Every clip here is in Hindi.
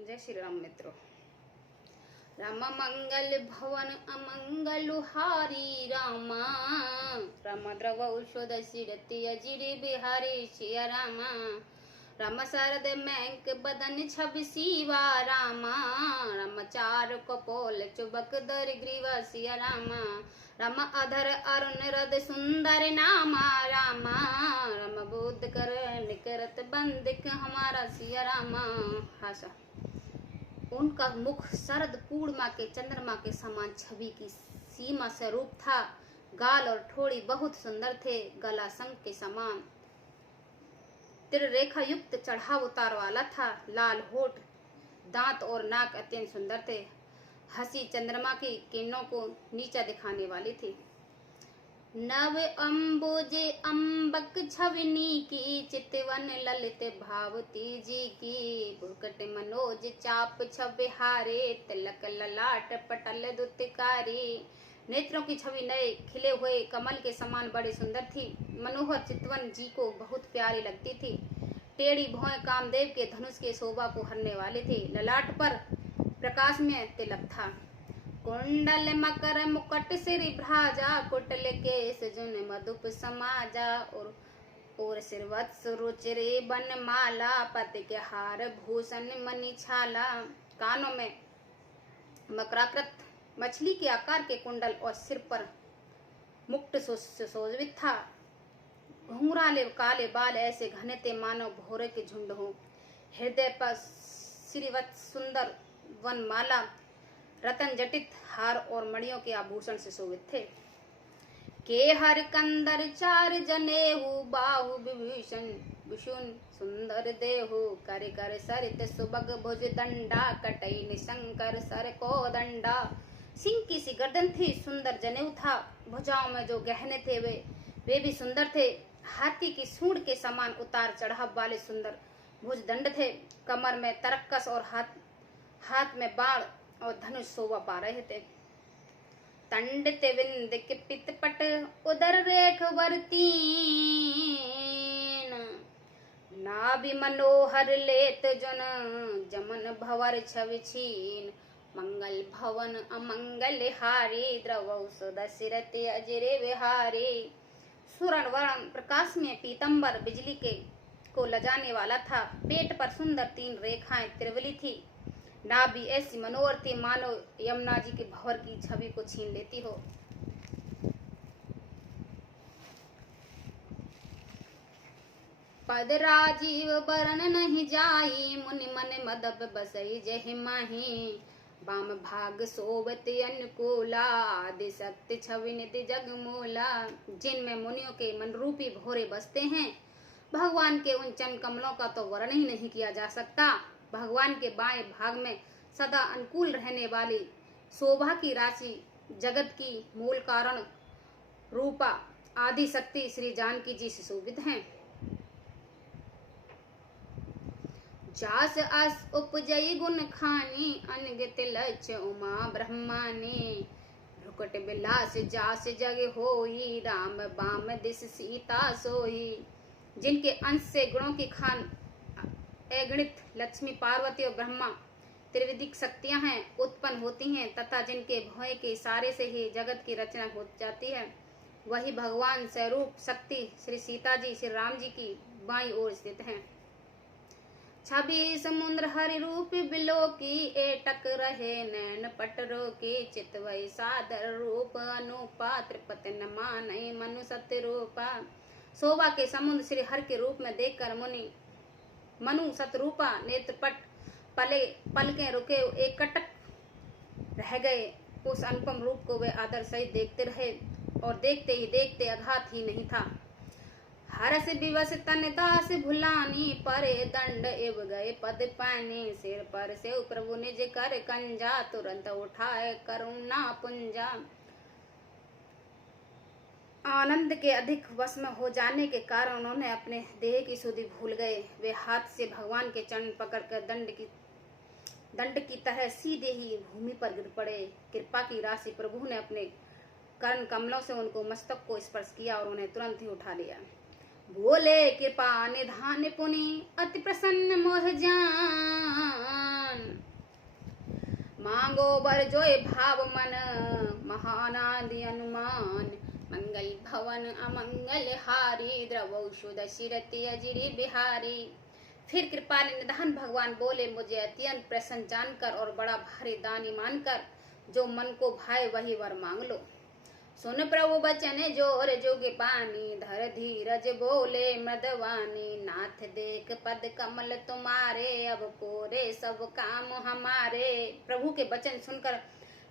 जय श्री राम मित्रों। राम मंगल भवन अमंगल हारी रामा, राम द्रव औषध सिरति अजिरि बिहारी सिया रामा, राम शारद मैंक बदन छवि शिवा रामा, राम चार कपोल चुबक दर ग्रीवा सिया रामा, राम अधर अरुण रद सुंदर नामा रामा, राम बुद्ध कर निकरत बंदिक हमारा सिया रामा। हासा उनका मुख शरद पूर्णिमा के चंद्रमा के समान छवि की सीमा से रूप था। गाल और ठोड़ी बहुत सुंदर थे। गला शंख के समान त्रिरेखा युक्त चढ़ाव उतार वाला था। लाल होठ, दांत और नाक अत्यंत सुंदर थे। हंसी चंद्रमा की किरणों को नीचा दिखाने वाली थी। नव अम्बुजे अम्बक छवनी की, चितवन ललित भावती जी की, भुकट मनोज चाप छबिहारे, तिलक ललाट पटल दुतिकारी। नेत्रों की छवि नए खिले हुए कमल के समान बड़ी सुंदर थी। मनोहर चितवन जी को बहुत प्यारी लगती थी। टेढ़ी भौएं कामदेव के धनुष के शोभा को हरने वाले थे। ललाट पर प्रकाश में तिलक था। कुंडल मकर मुकट सिर भ्राजा, कुटल केस जुन मधुप समाजा, और सिरवत्स रुचिरे बन माला, पति के हार भूषण मणि छाला। कानों में मकराकृत मछली के आकार के कुंडल और सिर पर मुकुट सुशोभित था। घुंघराले काले बाल ऐसे घने थे मानो भौरे के झुंड हो। हृदय पर श्रीवत्स सुंदर वनमाला, रतन जटित हार और मणियों के आभूषण से शोभित थे। के हर कंदर चार जनेहु, बाहु विभूषण विषुन सुंदर देहु, कर कर सरित सुबग भुज दंडा, कटई निशंकर सर को दंडा। सिंह की सी गर्दन थी, सुंदर जनेऊ था। भुजाओं में जो गहने थे वे भी सुंदर थे। हाथी की सूंड के समान उतार चढ़ाव वाले सुंदर भुज दंड थे। कमर में तरक्कस और हाथ में बाण और धनुष शोभा पा रहे थे। तंडित विंद किपित पट, उदर रेख वर्तीन, नाभि मनोहर लेत जुन, जमन भवर छवि छीन। मंगल भवन अमंगल हारी, द्रवौषध सिरति अजिरे विहारी। सुवर्ण वर्ण प्रकाश में पीतंबर बिजली को लजाने वाला था। पेट पर सुंदर 3 रेखाएं त्रिवली थी। नाभि ऐसी मनोहर थी मानो यमुना जी के भंवर की छवि को छीन लेती हो। पद राजीव बरन नहीं जाई, मुनि मन मदब बसई जहि माही। बाम भाग सोबति अनुकूला, आदि शक्ति छवि निधि जगमूला। जिनमें मुनियों के मनरूपी भौरे बसते हैं, भगवान के उन चरण कमलों का तो वर्णन ही नहीं किया जा सकता। भगवान के बाएं भाग में सदा अनुकूल रहने वाली शोभा की राशि, जगत की मूल कारण रूपा आदि शक्ति श्री जानकी जी से शोभित हैं। जास अस उपजई गुण खानी, अनगित लक्ष्य उमा ब्रह्मानी। भ्रुकुट बिलास जास जग होई, राम बाम दिस सीता सोई। जिनके अंश से गुणों की खान अगणित लक्ष्मी, पार्वती और ब्रह्मा त्रिविधिक शक्तियां हैं उत्पन्न होती हैं, तथा जिनके भय के इशारे से ही जगत की रचना हो जाती है, वही भगवान स्वरूप शक्ति श्री सीता जी श्री राम जी की बाईं ओर स्थित हैं। छवि समुद्र हरि रूप बिलो की, एटक रहे नैन पटरो की। चितवई सादर रूप अनुपा, त्रिपति न मानई मनु सत्य रूपा। शोभा के समुद्र श्री हर के रूप में देखकर मनु सतरूपा नेत्रपट पलकें रुके एक कटक रह गए। उस अनुपम रूप को वे आदर सहित देखते रहे और देखते ही देखते आघात ही नहीं था। हरस विवश तन दास भुलानी, परे दंड एव गए पद पानी। सिर पर से प्रभु निज कर कंजा, तुरंत उठाए करुणा पुंजा। आनंद के अधिक वश में हो जाने के कारण उन्होंने अपने देह की सुधि भूल गए। वे हाथ से भगवान के चरण पकड़कर दंड की तरह सीधे ही भूमि पर गिर पड़े। कृपा की राशि प्रभु ने अपने कर्ण कमलों से उनको मस्तक को स्पर्श किया और उन्हें तुरंत ही उठा लिया। बोले कृपा निधान पुनि, अति प्रसन्न मोह जान। मांगो बर जोय भाव मन, महानादि अनुमान। मंगल भवन अमंगल हारी, द्रवौषु दशरथि अजिरि बिहारी। फिर कृपाल निधान भगवान बोले, मुझे अत्यंत प्रसन्न जानकर और बड़ा भारी दानी मानकर जो मन को भाए वही वर मांग लो। सुन प्रभु बचन जोर जुग पानी, धर धीरज बोले मृदवानी। नाथ देख पद कमल तुम्हारे, अब पूरे सब काम हमारे। प्रभु के वचन सुनकर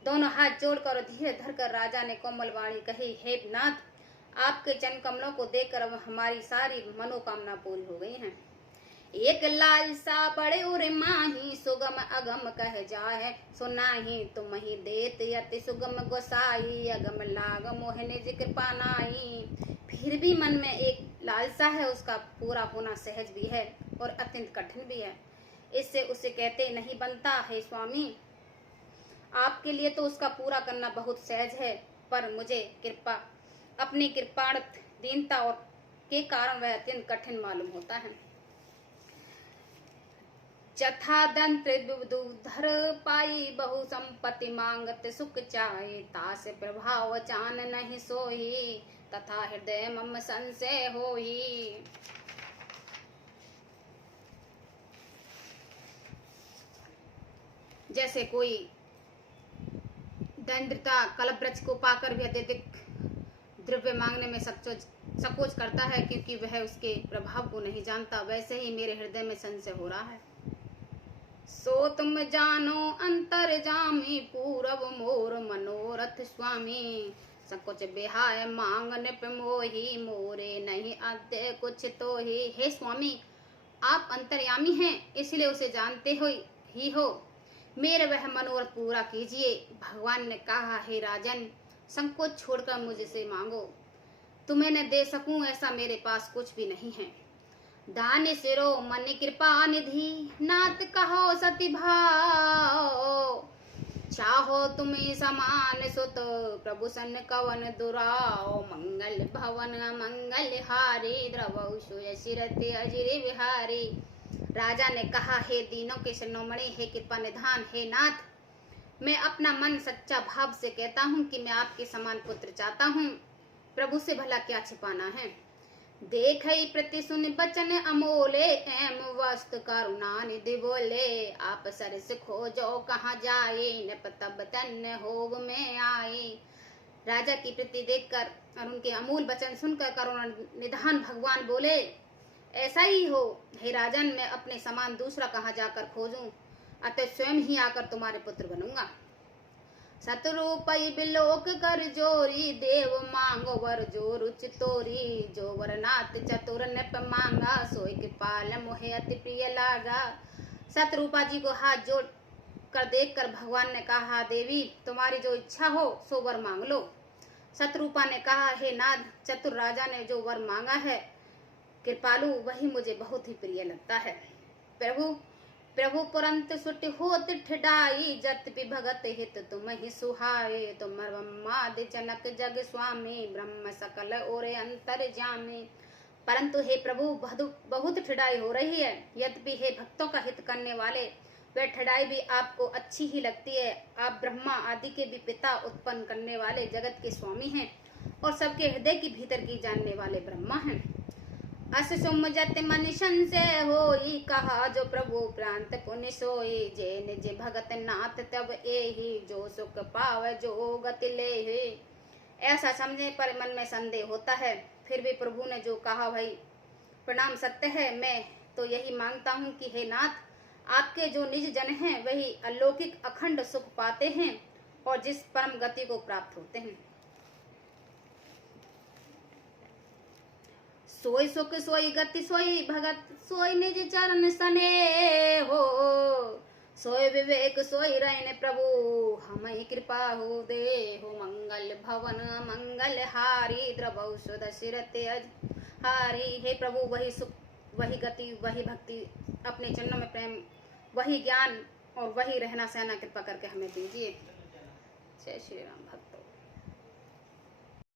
दोनों हाथ जोड़कर और धीरे धरकर राजा ने कोमल वाणी कही, हे नाथ, आपके चरण कमलों को देखकर अब हमारी सारी मनोकामना पूरी हो गई हैं। एक लालसा बड़े उर माही, सुगम अगम कह जाए सुनाही। तुम ही देत यति सुगम गोसाई, अगम लाग मोहने जिक्र पानाई। फिर भी मन में एक लालसा है, उसका पूरा होना सहज भी है और अत्यंत कठिन भी है। इससे उसे कहते नहीं बनता, है स्वामी आपके लिए तो उसका पूरा करना बहुत सहज है, पर मुझे कृपा अपनी कृपाणत दीनता और के कारण वह अत्यंत कठिन मालूम होता है। जथा दंत्र धर पाई, बहु संपत्ति मांगत सुख चाहे। तास प्रभाव जान नहीं सोही, तथा हृदय मम संशय होई। जैसे कोई दरिद्रता कल्पवृक्ष को पाकर भी अत्यधिक द्रव्य मांगने में संकोच करता है, क्योंकि वह उसके प्रभाव को नहीं जानता, वैसे ही मेरे हृदय में संशय हो रहा है। सो तुम जानो अंतर जामी, पूरब मोर मनोरथ स्वामी। संकोच बिहाय मांगने पे मोही, मोरे नहीं आते कुछ तो ही। हे स्वामी आप अंतर्यामी हैं, इसलिए उसे जानते हो मेरे वह मनोरथ पूरा कीजिए। भगवान ने कहा, हे राजन, संकोच छोड़कर मुझसे मांगो, तुम्हें न दे सकूं ऐसा मेरे पास कुछ भी नहीं है। दान सिरो मन कृपा निधि, नाथ कहो सति भाव। चाहो तुम्हें समान सुत, प्रभु सन कवन दुराओ। मंगल भवन मंगल हारी, द्रवौषु दशरथि अजिरि बिहारी। राजा ने कहा, हे दीनों के शिरोमणि, हे कृपा निधान, हे नाथ, मैं अपना मन सच्चा भाव से कहता हूँ कि मैं आपके समान पुत्र चाहता हूँ। प्रभु से भला क्या छिपाना है। देख प्रति सुन बचन अमोले, एम वस्तु करुणा निधि बोले। आप सरस खोजो कहाँ जाए, न तब तन होग में आए। राजा की प्रति देखकर और उनके अमूल वचन सुनकर करुणा निधान भगवान बोले, ऐसा ही हो हे राजन, मैं अपने समान दूसरा कहाँ जाकर खोजूं, अतः स्वयं ही आकर तुम्हारे पुत्र बनूंगा। सतरूपई बिलोक कर जोरी, देव मांगो वर जो रुचि तोरी। जो वर नाथ चतुर नृप मांगा, सोई कृपाल मोहे अति प्रिय लागा। सतरूपा जी को हाथ जोड़ कर देखकर भगवान ने कहा, देवी तुम्हारी जो इच्छा हो सो वर मांग लो। सतरूपा ने कहा, हे नाथ, चतुर राजा ने जो वर मांगा है कृपालु, वही मुझे बहुत ही प्रिय लगता है। प्रभु पुरंत सुट होत ठिडाई, जत पि भगत हित तुम ही सुहाए। तुम ब्रह्मादि जनक जग स्वामी, ब्रह्म सकल ओरे अंतर जामी। परंतु हे प्रभु बहुत ठिडाई हो रही है। यद्यपि हे भक्तों का हित करने वाले, वह ठिडाई भी आपको अच्छी ही लगती है। आप ब्रह्मा आदि के भी पिता, उत्पन्न करने वाले जगत के स्वामी हैं और सबके हृदय की भीतर की जानने वाले ब्रह्मा हैं। अस सुमजत मन संशय होई, कहा जो प्रभु प्रांत पुण्य सोई। जे निज भगत नाथ तब एहि, जो सुख पाव जो गति लेहि। ऐसा समझने पर मन में संदेह होता है, फिर भी प्रभु ने जो कहा भाई प्रणाम सत्य है। मैं तो यही मांगता हूँ कि हे नाथ, आपके जो निज जन हैं वही अलौकिक अखंड सुख पाते हैं और जिस परम गति को प्राप्त होते हैं। सोई सुख सोई गति सोई भगत, सोई निज चरण सने हो। सोई विवेक सोई रैन प्रभु, हमें कृपा हो दे हो। मंगल भवन मंगल हारी, द्रवौषु दशरथि हारी। हे प्रभु वही सुख, वही गति, वही भक्ति, अपने चरणों में प्रेम, वही ज्ञान और वही रहना सहना कृपा करके हमें दीजिए। जय श्री राम।